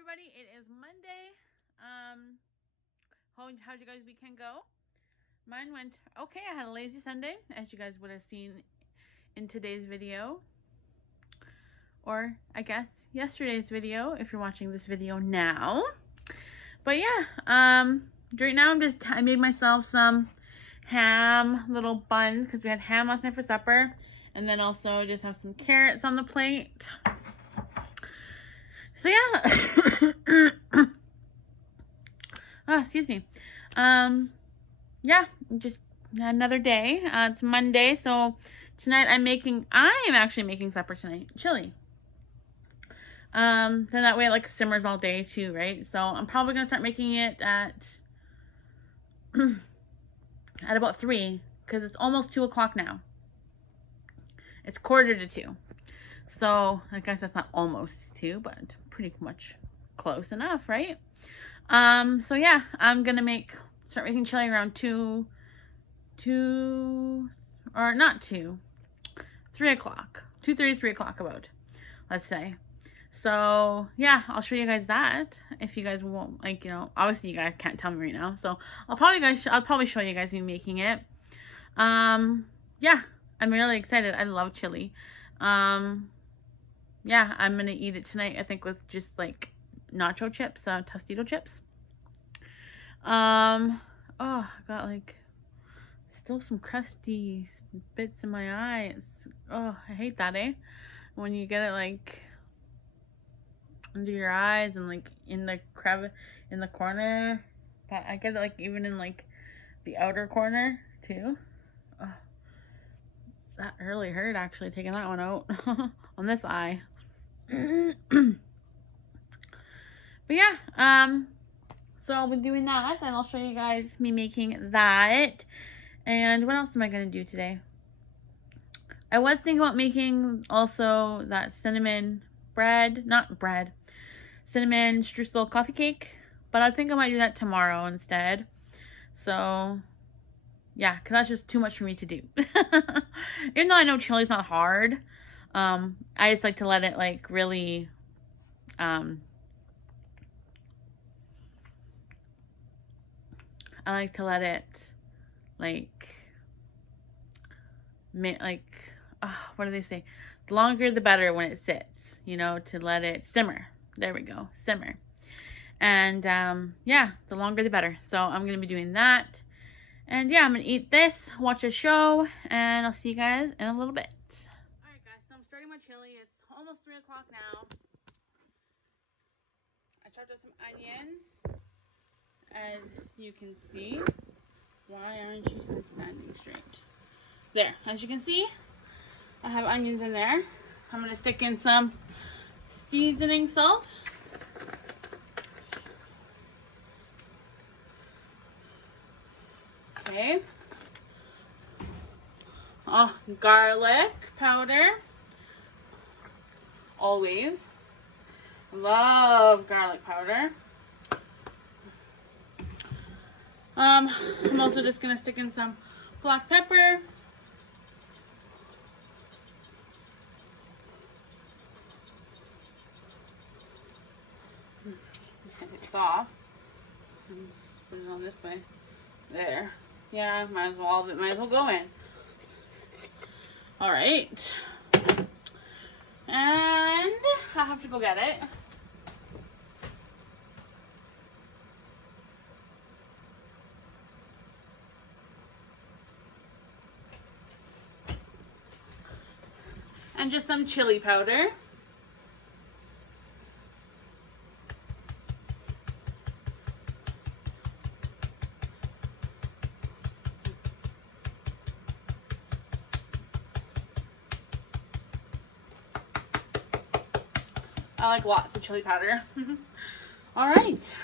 everybody. It is Monday. How'd you guys' weekend go? Mine went okay. I had a lazy Sunday, as you guys would have seen in today's video. Or, I guess, yesterday's video, if you're watching this video now. But yeah, right now I made myself some ham little buns, because we had ham last night for supper. And then also just have some carrots on the plate. So yeah. Oh, excuse me. Yeah, just another day. It's Monday, so tonight I am actually making supper tonight. Chili. Then that way it like simmers all day too, right? So I'm probably gonna start making it at at about 3, because it's almost 2 o'clock now. It's 1:45. So I guess that's not almost 2, but pretty much close enough, right? So yeah, I'm gonna start making chili around 3 o'clock. 2:30, 3 o'clock about, let's say. So yeah, I'll show you guys that. If you guys won't, like, you know, obviously you guys can't tell me right now. So I'll probably show you guys me making it. Yeah, I'm really excited. I love chili. Yeah, I'm gonna eat it tonight, I think, with just like nacho chips, Tostito chips. Oh, I got like still some crusty bits in my eyes. Oh, I hate that, eh? When you get it like under your eyes and like in the crevice in the corner. But I get it like even in like the outer corner too. Oh, that really hurt actually, taking that one out on this eye. But yeah, so I'll be doing that, and I'll show you guys me making that. And what else am I gonna do today? I was thinking about making also that cinnamon streusel coffee cake, but I think I might do that tomorrow instead. So yeah, because that's just too much for me to do. Even though I know chili's not hard, I just like to let it like really I like to let it what do they say? The longer the better when it sits, you know, to let it simmer. There we go, simmer. And yeah, the longer the better. So I'm gonna be doing that. And yeah, I'm gonna eat this, watch a show, and I'll see you guys in a little bit. Alright guys, so I'm starting my chili. It's almost 3 o'clock now. I chopped up some onions, as you can see. Why aren't you standing straight? There, as you can see, I have onions in there. I'm gonna stick in some seasoning salt. Okay. Oh, garlic powder. Always love garlic powder. I'm also just gonna stick in some black pepper. Just gonna take this off and just put it on this way. There. Yeah, might as well go in. All right. And I have to go get it. And just some chili powder. I like lots of chili powder. All right.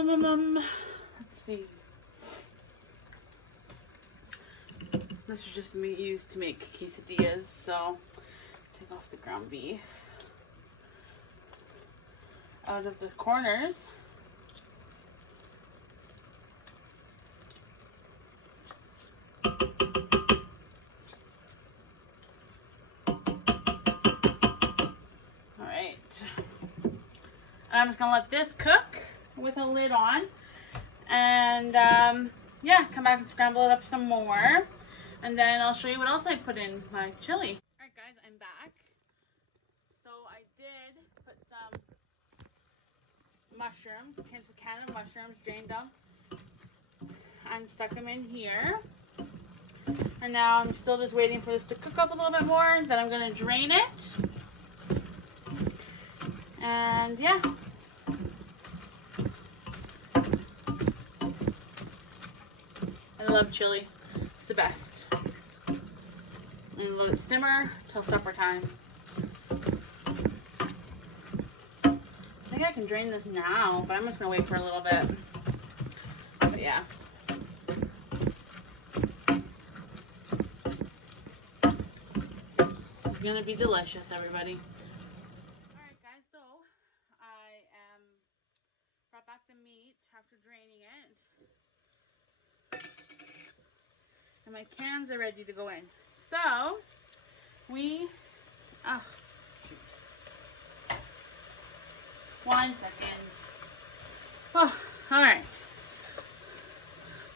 Let's see. This was just used to make quesadillas, so take off the ground beef out of the corners. Alright. I'm just gonna let this cook with a lid on, and yeah, come back and scramble it up some more, and then I'll show you what else I put in my chili. Alright guys, I'm back. So I did put some mushrooms, just a can of mushrooms, drained them, and stuck them in here. And now I'm still just waiting for this to cook up a little bit more, then I'm gonna drain it. And yeah. I love chili. It's the best. And let it simmer till supper time. I think I can drain this now, but I'm just gonna wait for a little bit. But yeah. This is gonna be delicious, everybody. Alright guys, so I brought back the meat after draining it. And my cans are ready to go in. So, one second. Oh, all right.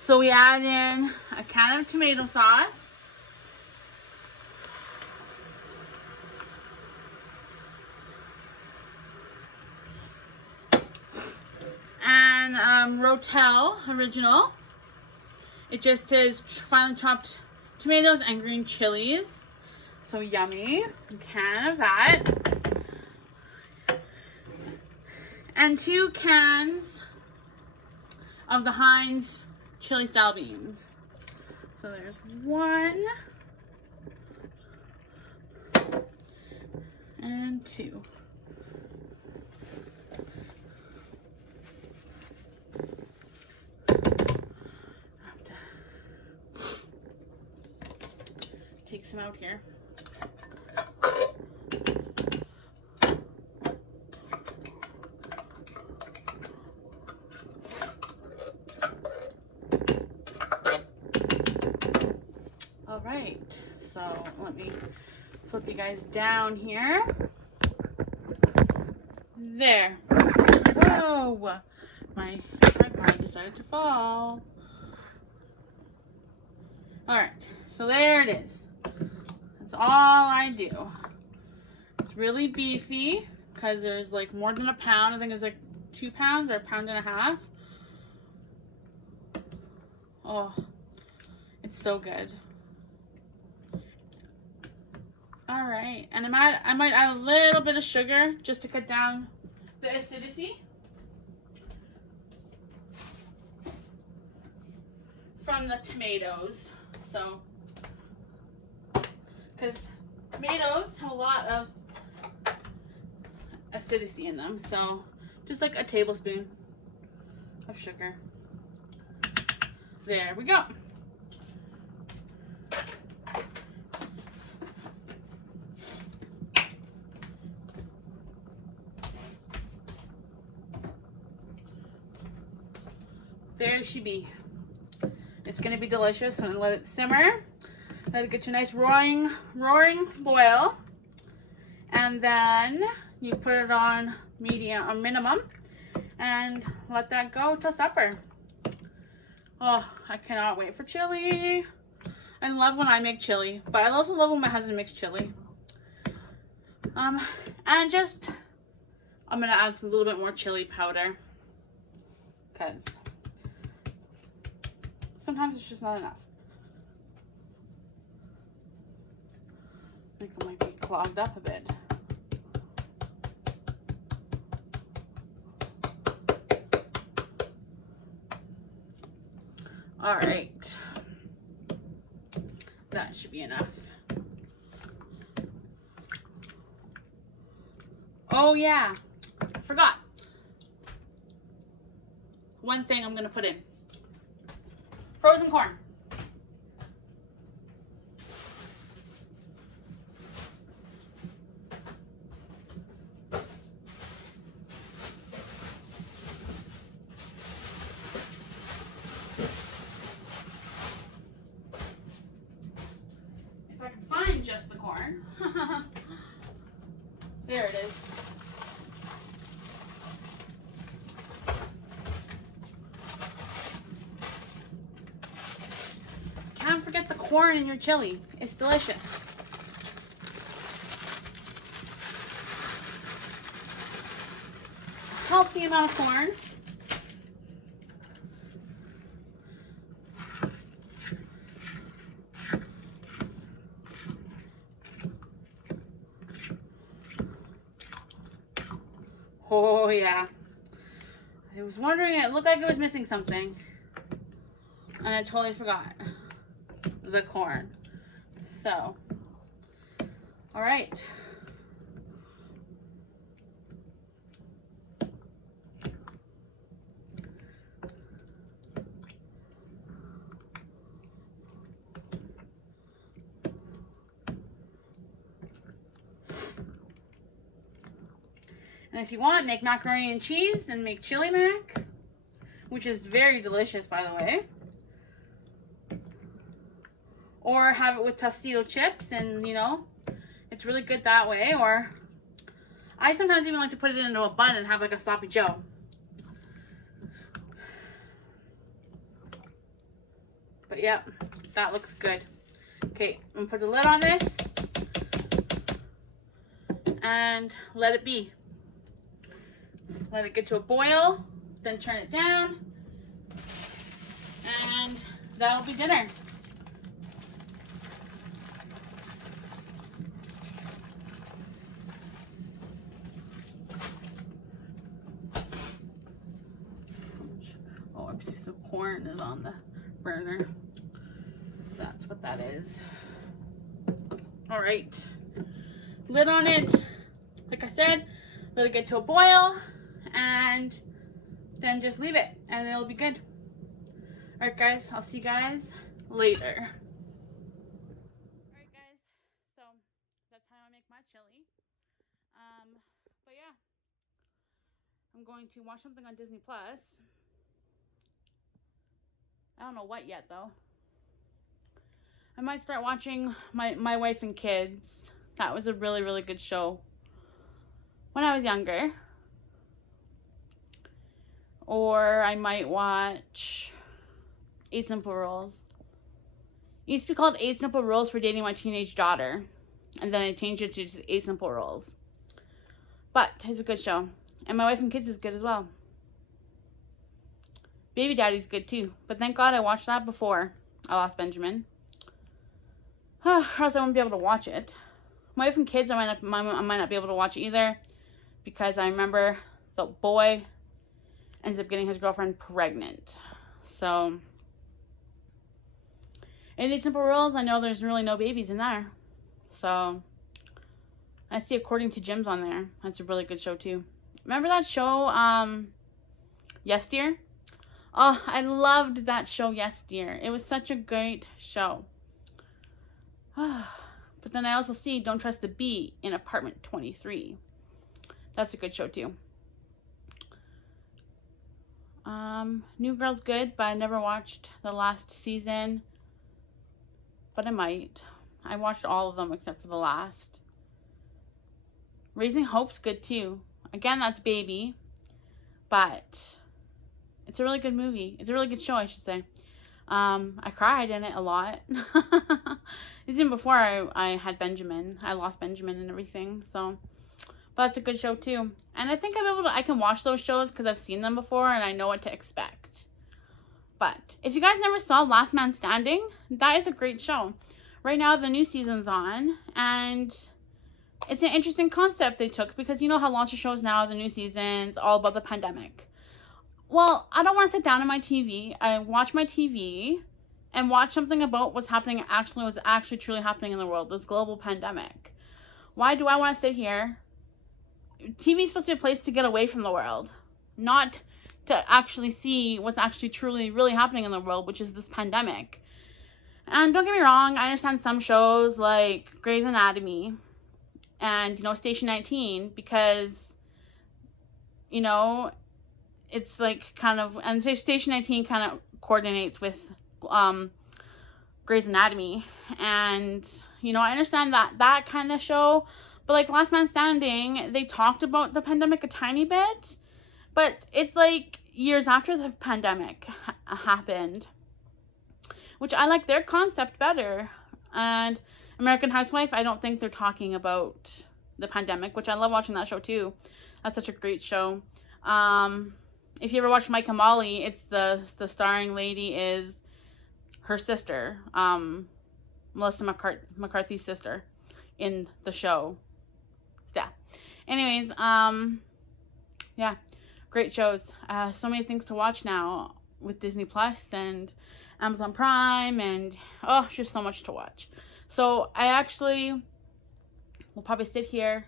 So we add in a can of tomato sauce. And Rotel Original. It just says finely chopped tomatoes and green chilies. So yummy. A can of that. And 2 cans of the Heinz chili style beans. So there's 1 and 2. Take some out here. All right, so let me flip you guys down here. There. Whoa, my tripod decided to fall. All right, so there it is. That's all I do. It's really beefy because there's like more than a pound. I think it's like 2 pounds or 1.5 pounds. Oh, it's so good. All right, and I might add a little bit of sugar just to cut down the acidity from the tomatoes. So, because tomatoes have a lot of acidity in them, so just like a tablespoon of sugar. There we go. There she be. It's gonna be delicious. I'm gonna let it simmer. Let it get to a nice roaring boil. And then you put it on medium or minimum and let that go till supper. Oh, I cannot wait for chili. I love when I make chili, but I also love when my husband makes chili. And just, I'm gonna add a little bit more chili powder because sometimes it's just not enough. I think it might be clogged up a bit. All right, that should be enough. Oh yeah, I forgot. one thing I'm gonna put in. Frozen corn. If I can find just the corn. There it is. Can't forget the corn in your chili. It's delicious. Healthy amount of corn. Oh yeah. I was wondering, it looked like it was missing something. And I totally forgot the corn. So, all right. And if you want, make macaroni and cheese and make chili mac, which is very delicious, by the way. Or have it with Tostito chips, and you know, it's really good that way. Or I sometimes even like to put it into a bun and have like a sloppy joe. But yeah, that looks good. Okay, I'm gonna put the lid on this and let it be. Let it get to a boil, then turn it down, and that'll be dinner. Oh, I see some corn is on the burner. That's what that is. All right, lid on it. Like I said, let it get to a boil, and then just leave it, and it'll be good. All right, guys, I'll see you guys later. All right, guys, so that's how I make my chili. But yeah, I'm going to watch something on Disney Plus. I don't know what yet, though. I might start watching My Wife and Kids. That was a really, really good show when I was younger. Or I might watch 8 Simple Rules. It used to be called 8 Simple Rules for Dating My Teenage Daughter. And then I changed it to just 8 Simple Rules. But it's a good show. And My Wife and Kids is good as well. Baby Daddy's good too. But thank God I watched that before I lost Benjamin. Or else I wouldn't be able to watch it. My Wife and Kids, I might not be able to watch either. Because I remember the boy ends up getting his girlfriend pregnant. So, in these Simple Rules, I know there's really no babies in there. So, I see According to Jim's on there. That's a really good show too. Remember that show, Yes Dear? Oh, I loved that show, Yes Dear. It was such a great show. But then I also see Don't Trust the Bee in Apartment 23. That's a good show too. New Girl's good, but I never watched the last season. But I might. I watched all of them except for the last. Raising Hope's good too. Again, that's baby. But it's a really good movie. It's a really good show, I should say. I cried in it a lot. It's even before I had Benjamin. I lost Benjamin and everything. So, but it's a good show too. And I think I can watch those shows because I've seen them before and I know what to expect. But if you guys never saw Last Man Standing, that is a great show. Right now the new season's on, and it's an interesting concept they took, because you know how lots of shows now, the new season's all about the pandemic. Well, I don't want to sit down on my TV. I watch my TV and watch something about what's actually truly happening in the world, this global pandemic. Why do I want to sit here? TV is supposed to be a place to get away from the world, not to actually see what's actually truly really happening in the world, which is this pandemic. And don't get me wrong, I understand some shows like Grey's Anatomy and, you know, Station 19, because, you know, it's like kind of, and Station 19 kind of coordinates with Grey's Anatomy, and, you know, I understand that kind of show, but like Last Man Standing, they talked about the pandemic a tiny bit, but it's like years after the pandemic happened, which I like their concept better. And American Housewife, I don't think they're talking about the pandemic, which I love watching that show too. That's such a great show. If you ever watch Mike and Molly, it's the starring lady is her sister, Melissa McCarthy's sister in the show. Yeah. Anyways, yeah, great shows. So many things to watch now with Disney Plus and Amazon Prime, and oh, just so much to watch. So I actually will probably sit here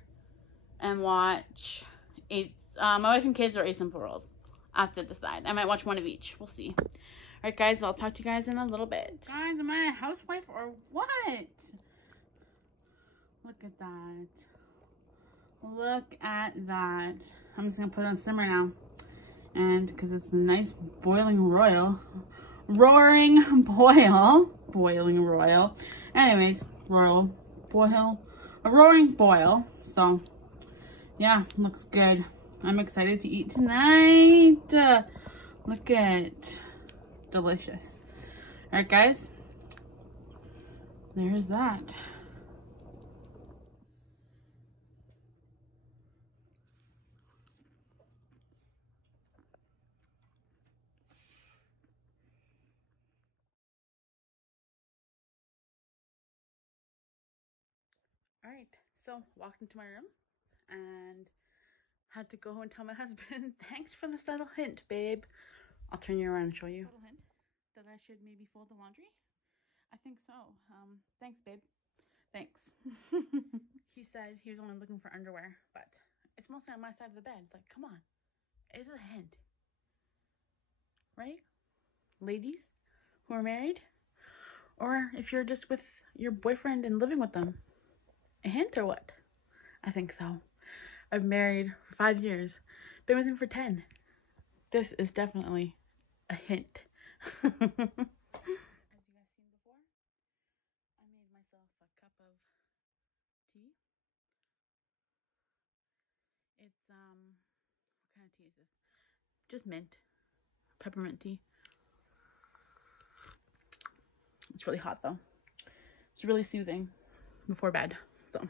and watch My Wife and Kids or Eight Simple Rules. I have to decide. I might watch one of each. We'll see. Alright guys, I'll talk to you guys in a little bit. Guys, am I a housewife or what? Look at that. Look at that. I'm just going to put it on simmer now. And because it's a nice boiling royal. Roaring boil. Boiling royal. Anyways, royal boil. A roaring boil. So, yeah, looks good. I'm excited to eat tonight. Look at delicious. Alright guys, there's that. Alright, so walked into my room and had to go and tell my husband, thanks for the subtle hint, babe. I'll turn you around and show you. Subtle hint that I should maybe fold the laundry? I think so. Thanks, babe. Thanks. He said he was only looking for underwear, but it's mostly on my side of the bed. It's like, come on. It's a hint. Right? Ladies who are married? Or if you're just with your boyfriend and living with them. A hint or what? I think so. I've been married for 5 years. Been with him for 10. This is definitely a hint. As you guys seen before, I made myself a cup of tea. It's what kind of tea is this? Just mint. Peppermint tea. It's really hot though. It's really soothing before bed. So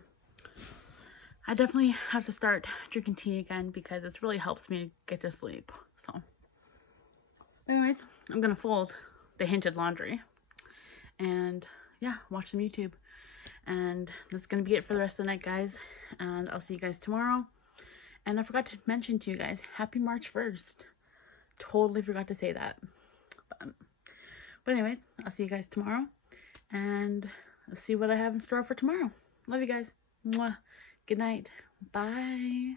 I definitely have to start drinking tea again because it really helps me get to sleep. So anyways, I'm gonna fold the hinted laundry and yeah, watch some YouTube. And that's gonna be it for the rest of the night, guys. And I'll see you guys tomorrow. And I forgot to mention to you guys, happy March 1st. Totally forgot to say that. But anyways, I'll see you guys tomorrow. And let's see what I have in store for tomorrow. Love you guys. Mwah. Good night. Bye.